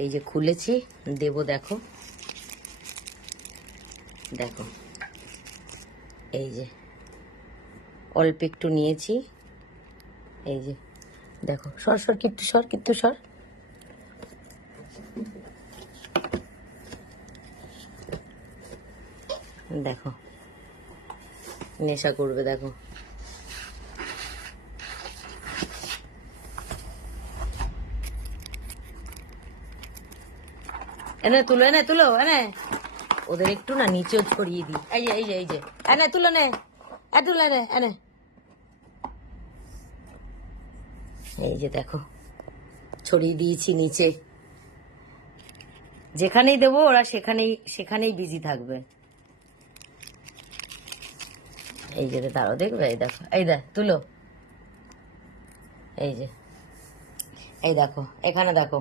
এই যে খুলেছি, দেব, দেখো দেখো, এই যে অল্প একটু নিয়েছি, এই যে দেখো, সর সর কিট্টু সর, কিট্টু সর, দেখো নেশা করবে, দেখো এনে তুলো, এনে তুলো, এনে ওদের একটু না নিচেও ছড়িয়ে দিই, এই যে এই যে এই যে এনে তুলো, নে এ তুলো, এনে এনে, এই যে দেখো ছড়িয়ে দিয়েছি নিচে, যেখানেই দেবো ওরা সেখানেই সেখানেই বিজি থাকবে। এই যে দাঁড়াও, দেখবে, এই দেখো, এই দেখ তুলো, এই যে এই দেখো, এখানে দেখো,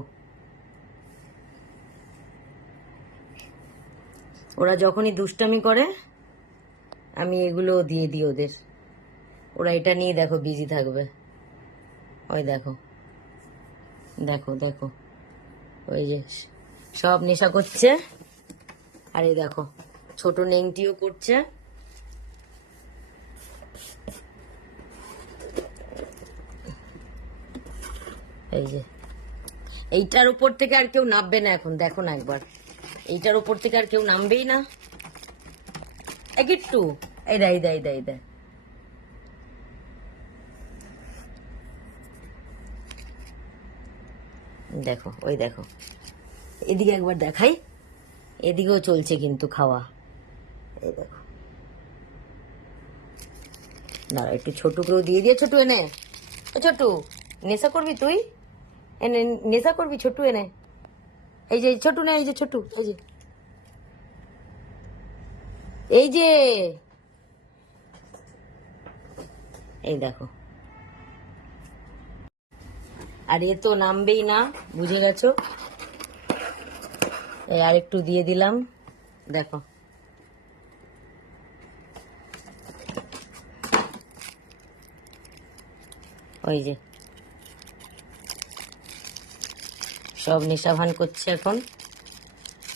ওরা যখনই দুষ্টামি করে আমি এগুলো দিয়ে দিই ওদের, ওরা এটা নিয়ে দেখো বিজি থাকবে। ওই দেখো দেখো দেখো, ওই যে সব নেশা করছে, আর এই দেখো ছোট নেংটিও করছে, এই যে এইটার উপর থেকে আর কেউ নামবে না এখন, দেখো না একবার, এইটার উপর থেকে আর কেউ নামবেই না। একটু এই দা এই দা এই দা এই দা, দেখো ওই দেখো, এদিকে একবার দেখাই, এদিকেও চলছে কিন্তু খাওয়া, এই দেখো, দাঁড়া একটু ছোটুকেও দিয়ে দিয়ে, ছোটু এনে, ছোটু নেশা করবি তুই, এনে নেশা করবি ছোটু, এনে এই যে ছোটু, নে এই যে ছোটু, এই যে এই যে, এই দেখো, আর এ তো নামবেই না, বুঝে গেছো, এই আর একটু দিয়ে দিলাম, দেখো ওই যে সব নেশা ভান করছে এখন,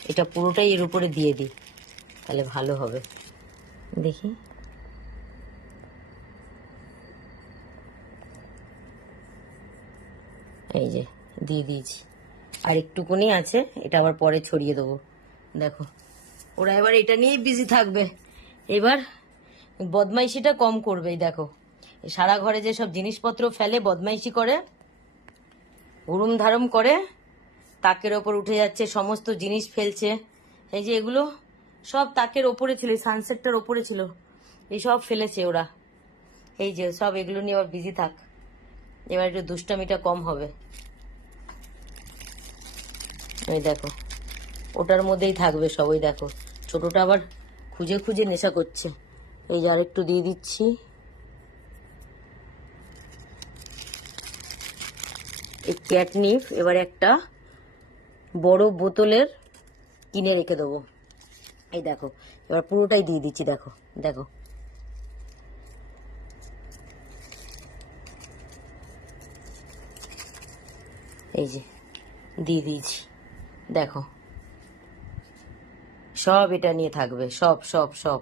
এটা পুরোটাই এর উপরে দিয়ে দিই, তাহলে ভালো হবে, দেখি এই যে দিয়ে দিয়েছি, আর একটুকুনি আছে, এটা আবার পরে ছড়িয়ে দেবো, দেখো ওরা এবার এটা নিয়েই বিজি থাকবে, এবার বদমাইশিটা কম করবে, এই দেখো সারা ঘরে যে সব জিনিসপত্র ফেলে, বদমাইশি করে, উড়ুম ধারম করে, তাকের ওপর উঠে যাচ্ছে, সমস্ত জিনিস ফেলছে, এই যে এগুলো সব তাকের ওপরে ছিল, সানসেটটার ওপরে ছিল, এই সব ফেলেছে ওরা, এই যে সব এগুলো নিয়ে আবার বিজি থাক, এবার একটু দুষ্টামিটা কম হবে, এই দেখো ওটার মধ্যেই থাকবে সব, ওই দেখো ছোটটা আবার খুঁজে খুঁজে নেশা করছে, এই যে আরেকটু দিয়ে দিচ্ছি, এই ক্যাটনিপ এবার একটা বড় বোতলের কিনে রেখে দেবো, এই দেখো এবার পুরোটাই দিয়ে দিচ্ছি, দেখো দেখো এই যে দিয়ে দিয়েছি, দেখো সব এটা নিয়ে থাকবে, সব সব সব,